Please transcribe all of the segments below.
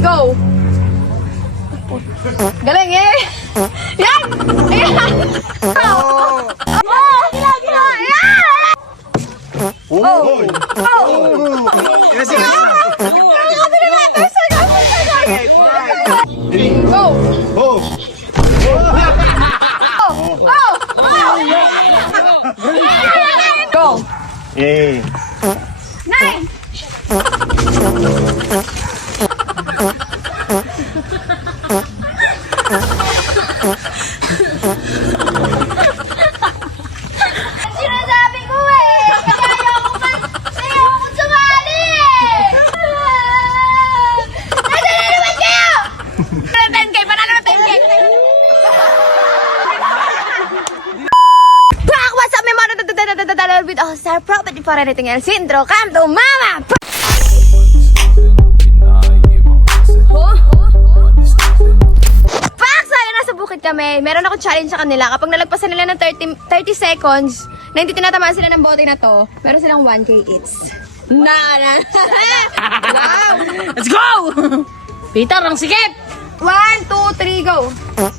go! Galing eh! Yan! Ayan! Oh! Oh! Gila, gila! Ayan! Oh! Oh! Thirty seconds! Go! Oh! Oh! Oh! Go! Eh. Nine! with all star prophet in para nitong El Come to mama! Paksa! Ayun, nasa bukid kami. Meron akong challenge sa kanila. Kapag nalagpasan nila ng 30, 30 seconds, na hindi tinatamaan sila ng bote na to, meron silang 1K eats. Na, na, Wow! Let's go! Peter, ang sikip! One, two, three, go! Oh!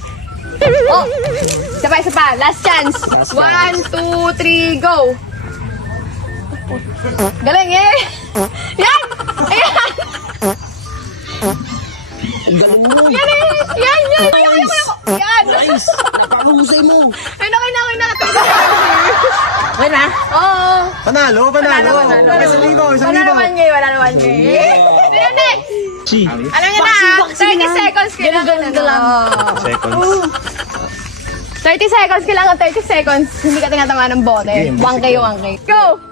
Isa pa. Last chance. One, two, three, go! Galing eh! Yan! Ayan! Ang galing mo! Yan eh! Yan! Yan! Yan! Yan! Yan! Nice! Napakahusay mo! Ay, nakay na, nakay na. Okay na? Oo. Panalo, panalo. Panalo, panalo. Isang libo, isang Wala libo. naman ngayon, wala naman ngayon. Sino next? Si. Alam niyo na, ah, 30 seconds kailangan. Ganun lang. Seconds. 30 seconds kailangan, 30 seconds. Hindi ka tinatama ng bote. Game. 1K, 1K. Go!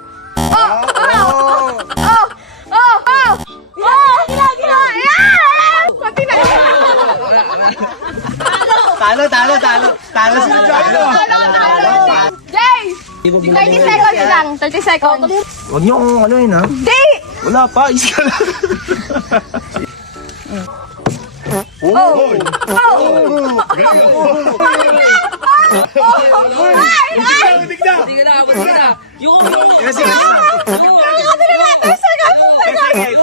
Talo, talo, talo. Talo si Talo. Talo, talo. Jay! 30 seconds lang. 30 seconds. Huwag niyo akong ano yun ha. Jay! Wala pa, isa ka lang. Oh! Oh! Oh! Ay! Ay! Tignan! Sige na, sige na! Yung Kasi isa. Kasi naman, 30 seconds. Wala,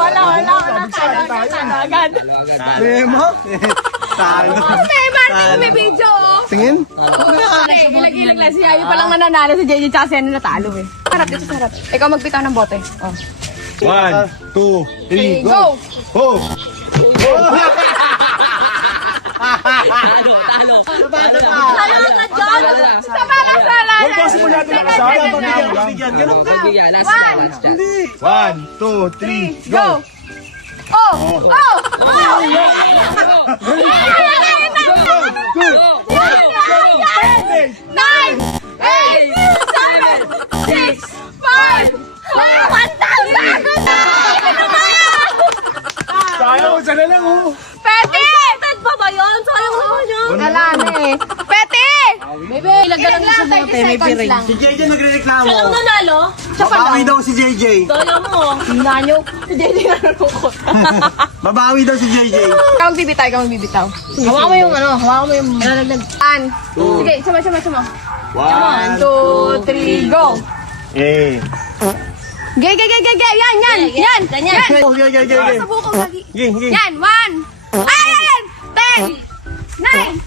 wala, wala, wala. Talo, agad, talo, agad. Memo? Talo. Okay, Martin, may video, oh. Tingin? Okay, ilag-ilag lang si Yayo palang nananalo si JJ tsaka si ano natalo eh. Harap dito sa harap. Ikaw magbitaw ng bote. Oh. One, two, three, go! go! Oh! Talo, talo. Sabado ka. Talo ka, John. Sabado sa lahat. Huwag kasi mo lahat ng kasama. Pagbigyan, pagbigyan. Ganun ka. One, one, two, three, go. Oh! Oh! Oh! Nine! Eight! Seven! Six! Five! Four! One thousand! Sayang! Sayang! Sayang! Oh. Sayang! Yun? Sayang naman yun. Wala na eh. Peti! Bebe, ilagay lang sa bote. May piring. Si JJ nagre-reklamo. nanalo? Siya pa Babawi lang. daw si JJ. Dala mo. Tingnan nyo. Si JJ nalulungkot. Babawi daw si JJ. Ikaw magbibitaw, ikaw magbibitaw. Hawakan mo yung ano, hawakan mo yung nalaglag. One. Sige, sama, sama, sama. One, two, three, go. Eh. Gay, gay, gay, gay, gay. Yan, yan, yan. Oh. Sa buko lagi. Ging, ging. Yan, one. Nine! Nine!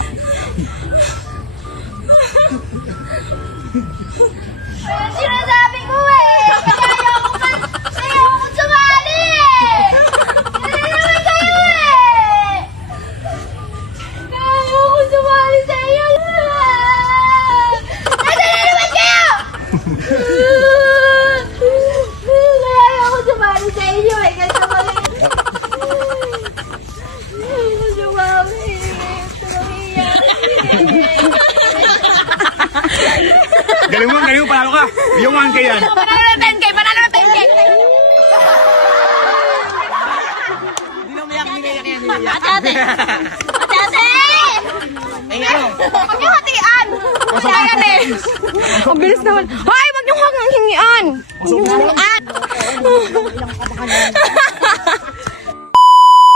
Galing mo, galing mo, panalo ka. Yung 1K yan. Panalo na 10K! Panalo na 10K! Hindi na umiyak, hindi na umiyak. Ate, ate! Ate, Huwag niyo hatian! Wala yan eh! Ang bilis naman. Hoy, wag niyo hang hingian! Huwag niyo hingian!